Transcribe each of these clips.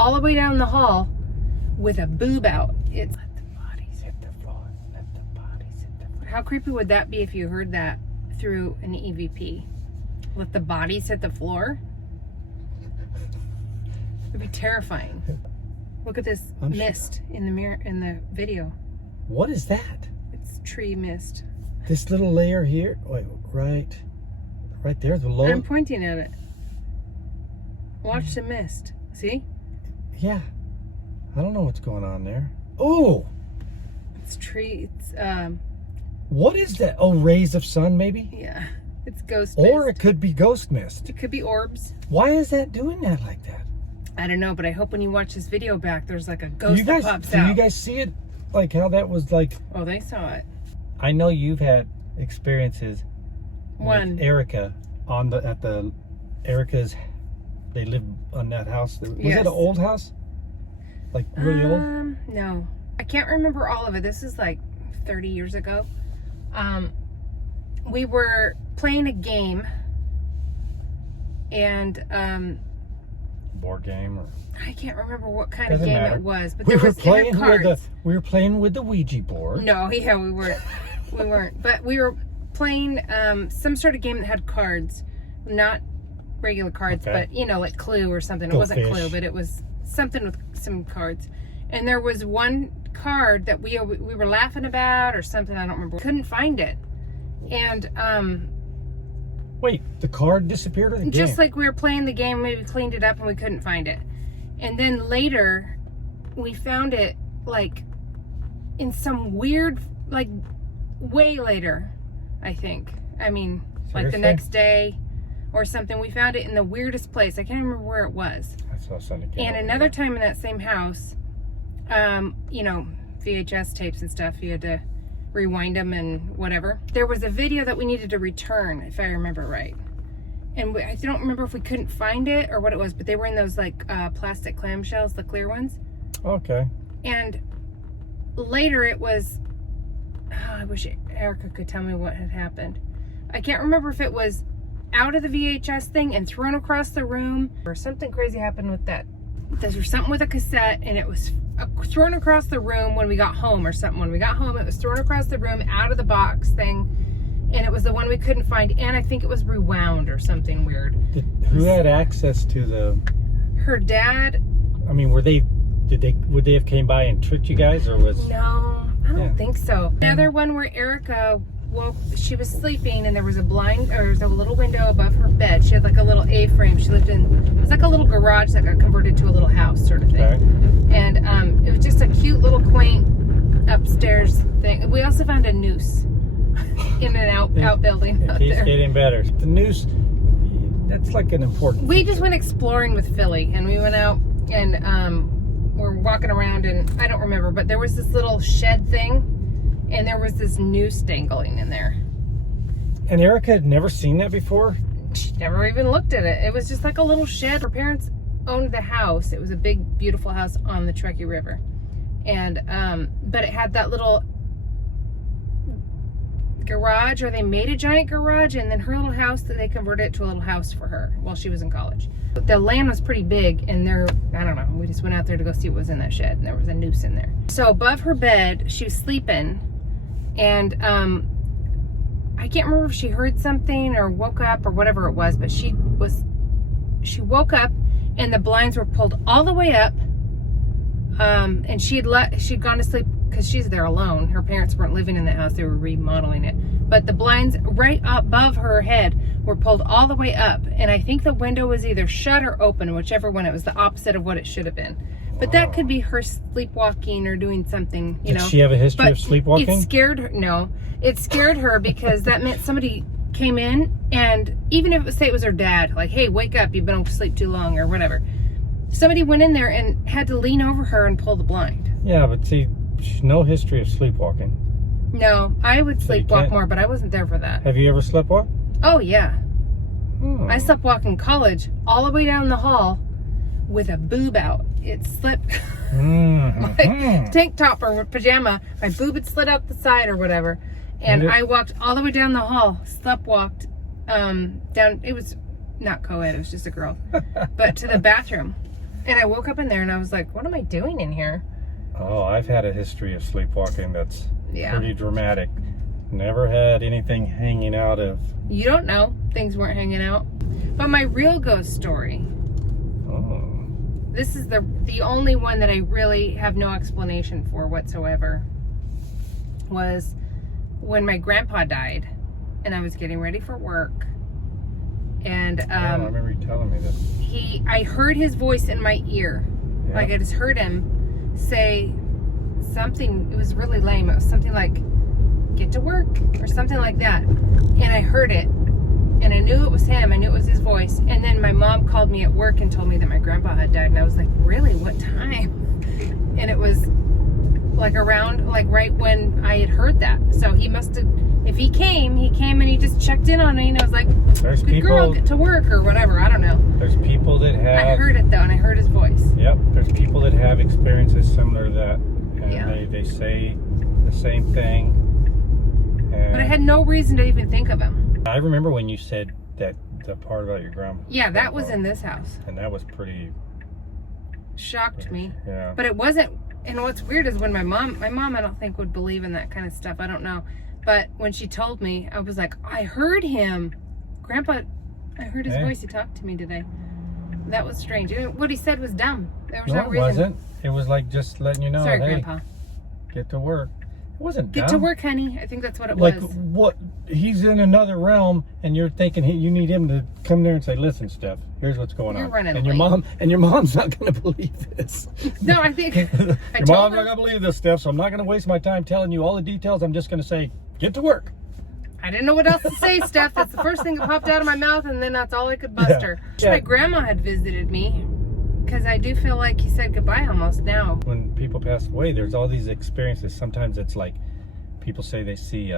all the way down the hall with a boob out. It's Let the bodies hit the floor. Let the bodies hit the floor. how creepy would that be if you heard that through an EVP? Let the bodies hit the floor? It'd be terrifying. Look at this mist in the mirror in the video. What is that? It's tree mist. This little layer here? Wait, right there, the low. I'm pointing at it. Watch the mist. See? Yeah. I don't know what's going on there. Oh! It's tree. It's What is that? Oh, rays of sun, maybe? yeah. It's ghost Or mist. it could be ghost mist. It could be orbs. Why is that doing that like that? I don't know, but I hope when you watch this video back, there's like a ghost that pops Do out. you guys see it? Like how that was like... Oh, they saw it. I know you've had experiences One. with Erica Erica's, they lived on that house. Was Yes. it an old house? Like really old? No. I can't remember all of it. This is like 30 years ago. We were playing a game and Board game or... I can't remember what kind Doesn't of game matter. it was, but We there were was it had cards. playing with the Ouija board. No, yeah, we weren't. We weren't. But we were playing some sort of game that had cards. Not regular cards, Okay. but, you know, like Clue or something. Go It wasn't fish. Clue, but it was something with some cards. And there was one card that we were laughing about or something. I don't remember. Couldn't find it. And Wait, the card disappeared or the game? just like we were playing the game, maybe cleaned it up and we couldn't find it. And then later, we found it like in some weird, like way later, I think. I mean, like the Seriously? next day or something. We found it in the weirdest place. I can't remember where it was. I saw something. And another time in that same house, you know, VHS tapes and stuff, you had to rewind them and whatever. There was a video that we needed to return, if I remember right. And I don't remember if we couldn't find it or what it was, but they were in those like plastic clamshells, the clear ones. Okay. And later it was, I wish Erica could tell me what had happened. I can't remember if it was out of the VHS thing and thrown across the room or something crazy happened with that. There was something with a cassette and it was thrown across the room when we got home or something. When we got home, it was thrown across the room out of the box thing. And it was the one we couldn't find. And I think it was rewound or something weird. Who had access to the... Her dad... I mean, would they have came by and tricked you guys or was... No, I don't Yeah. think so. Another one where Erica woke, she was sleeping and there was a blind, or there was a little window above her bed. She had like a little A-frame. She lived in, it was like a little garage that got converted to a little house sort of thing. Okay. And it was just a cute little quaint upstairs thing. We also found a noose in an outbuilding It out keeps there. getting better. The news, that's like an important We feature. just went exploring with Philly and we went out and we're walking around and I don't remember, but there was this little shed thing and there was this noose dangling in there. And Erica had never seen that before? She never even looked at it. It was just like a little shed. Her parents owned the house. It was a big, beautiful house on the Truckee River. And, but it had that little garage, or they made a giant garage, and then her little house, that they converted it to a little house for her while she was in college. The land was pretty big, and there, I don't know, we just went out there to go see what was in that shed, and there was a noose in there. So above her bed, she was sleeping, and I can't remember if she heard something or woke up or whatever it was, but she woke up and the blinds were pulled all the way up, and she'd gone to sleep because she's there alone. Her parents weren't living in the house, they were remodeling it. But the blinds right above her head were pulled all the way up, and I think the window was either shut or open, whichever one. It was the opposite of what it should have been. But that could be her sleepwalking or doing something, you know. Did she have a history of sleepwalking? It scared her. No, it scared her because that meant somebody came in, and even if say it was her dad, like, hey, wake up, you've been asleep too long or whatever. Somebody went in there and had to lean over her and pull the blind. Yeah, but see, no history of sleepwalking. No, I would So you sleepwalk can't- more, but I wasn't there for that. Have you ever sleepwalked? Oh, yeah. Hmm. I sleepwalked in college all the way down the hall with a boob out. It slipped, my tank top or pajama, my boob had slid out the side or whatever. And I walked all the way down the hall, sleptwalked down, it was not co-ed, it was just a girl, but to the bathroom. And I woke up in there and I was like, what am I doing in here? Oh, I've had a history of sleepwalking that's Yeah. pretty dramatic. Never had anything hanging out of... You don't know. Things weren't hanging out. But my real ghost story, Oh. this is the only one that I really have no explanation for whatsoever, was when my grandpa died and I was getting ready for work. And I remember you telling me this. I heard his voice in my ear. Yeah. Like I just heard him say something. It was really lame. It was something like, get to work or something like that. And I heard it and I knew it was him. I knew it was his voice. And then my mom called me at work and told me that my grandpa had died. And I was like, really? What time? And it was like around, like right when I had heard that. So he must have, if he came and he just checked in on me and I was like, There's good girl, get to work or whatever. I don't know. There's people that have... I heard it though, and I heard his voice. Yep, there's people that have experiences similar to that. And Yeah. they say the same thing. And But I had no reason to even think of him. I remember when you said that the part about your grandma. Yeah, that was in this house. And that was pretty... Shocked me. Yeah. But it wasn't, and what's weird is when my mom I don't think would believe in that kind of stuff. I don't know. But when she told me, I was like, I heard him. Grandpa, I heard his voice. He talked to me today. That was strange. And what he said was dumb. There was no it reason. wasn't. It was like just letting you know, Sorry, hey, Grandpa. get to work. It wasn't Get dumb. to work, honey. I think that's what it Like, was. what? He's in another realm, and you're thinking you need him to come there and say, "Listen, Steph, here's what's going You're on." running and your mom's not going to believe this. No, I think Your I mom's told not her. going to believe this, Steph. So I'm not going to waste my time telling you all the details. I'm just going to say, get to work. I didn't know what else to say, Steph. That's the first thing that popped out of my mouth, and then that's all I could muster. Yeah. My grandma had visited me, because I do feel like he said goodbye almost now. When people pass away, there's all these experiences. Sometimes it's like people say they see.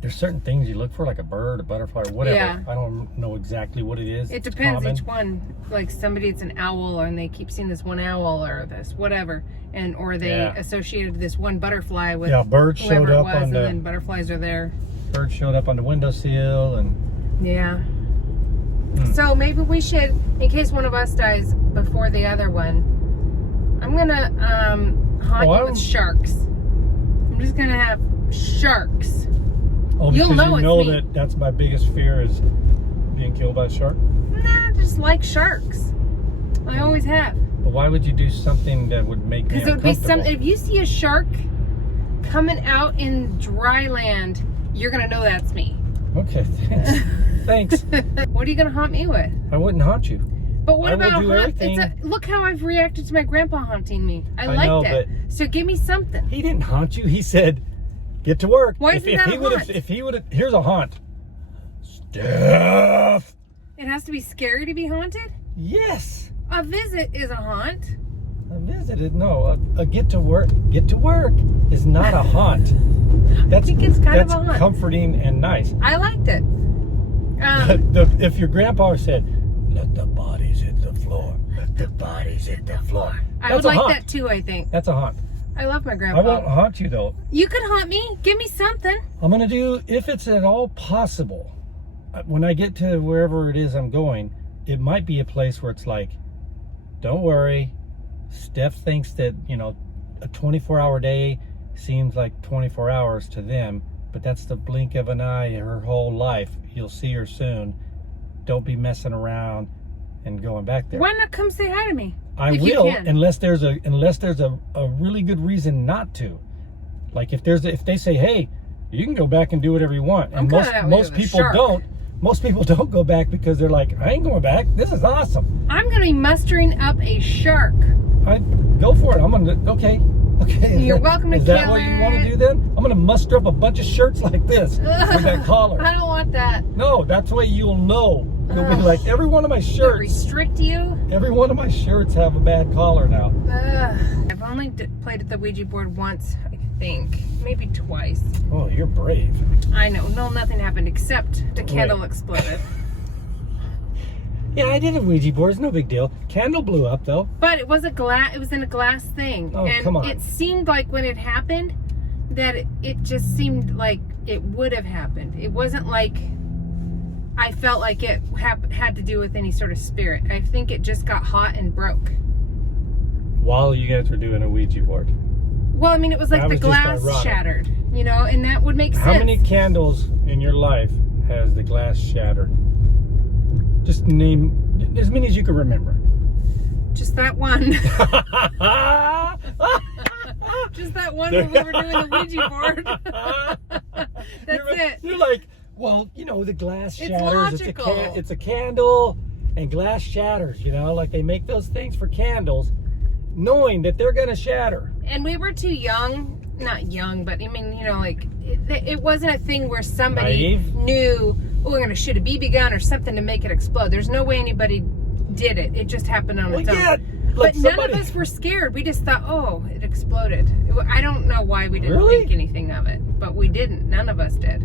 There's certain things you look for, like a bird, a butterfly, or whatever. Yeah. I don't know exactly what it is. It It's depends common. each one. Like somebody, it's an owl, and they keep seeing this one owl or this whatever, and or they associated this one butterfly with birds showed whoever it up was, on and the then butterflies are there. birds showed up on the windowsill, and Yeah. So maybe we should, in case one of us dies before the other one, I'm gonna haunt you with sharks. I'm just gonna have sharks. You'll because know you know it's me. that's my biggest fear is being killed by a shark. Nah, I just like sharks. I always have. But why would you do something that would make me Because it would be uncomfortable? something. If you see a shark coming out in dry land, you're gonna know that's me. Okay, thanks. What are you gonna haunt me with? I wouldn't haunt you. But what I will about do everything. look how I've reacted to my grandpa haunting me. I I liked know, it. So give me something. He didn't haunt you. He said, "Get to work." Why isn't that a haunt? If he would have, here's a haunt. Steph. It has to be scary to be haunted? Yes. A visit is a haunt. A visited. No, a get to work. Get to work is not a haunt. That's, think it's kind of that's a haunt. comforting and nice. I liked it. If your grandpa said, "Let the bodies hit the floor. Let the bodies hit the floor." I would That's a like haunt. that too, I think. That's a haunt. I love my I grandpa. won't haunt you though. You could haunt me. Give me something. I'm gonna do, if it's at all possible, when I get to wherever it is I'm going, it might be a place where it's like, don't worry, Steph thinks that, a 24-hour day seems like 24 hours to them, but that's the blink of an eye her whole life. You'll see her soon. Don't be messing around and going back there. Why not come say hi to me? I if you will, can? unless there's a really good reason not to. Like if they say, "Hey, you can go back and do whatever you want," and most people don't. Most people don't go back because they're like, "I ain't going back. This is awesome." I'm gonna be mustering up a shark. I go for it. I'm gonna okay. You're welcome to Is kill that what you want her. to do then? I'm gonna muster up a bunch of shirts like this with that collar. I don't want that. No, that's the way you'll know. You'll be like, every one of my To shirts. restrict you. Every one of my shirts have a bad collar now. I've only played at the Ouija board once, I think. Maybe twice. Oh, you're brave. I know. No, nothing happened except the candle exploded. Yeah, I did a Ouija board. It's no big deal. Candle blew up though. But it was it was in a glass thing. Oh, and come on. it seemed like when it happened that it just seemed like it would have happened. It wasn't like I felt like it had to do with any sort of spirit. I think it just got hot and broke. While you guys were doing a Ouija board. Well, I mean, it was like That the was just glass ironic. shattered, you know, and that would make sense. How many candles in your life has the glass shattered? Just name as many as you can remember. Just that one. Just that one when we were doing the Ouija board. That's it. You're like, well, you know, the glass It's shatters. logical. It's a candle, and glass shatters. You know, like they make those things for candles, knowing that they're gonna shatter. And we were too young. Not young, but I mean, you know, like it wasn't a thing where somebody Naive. knew, oh, we're gonna shoot a BB gun or something to make it explode. There's no way anybody did it. It just happened on its own. Yeah, But none of us were scared. We just thought, it exploded. I don't know why we didn't Really? think anything of it, but we didn't. None of us did.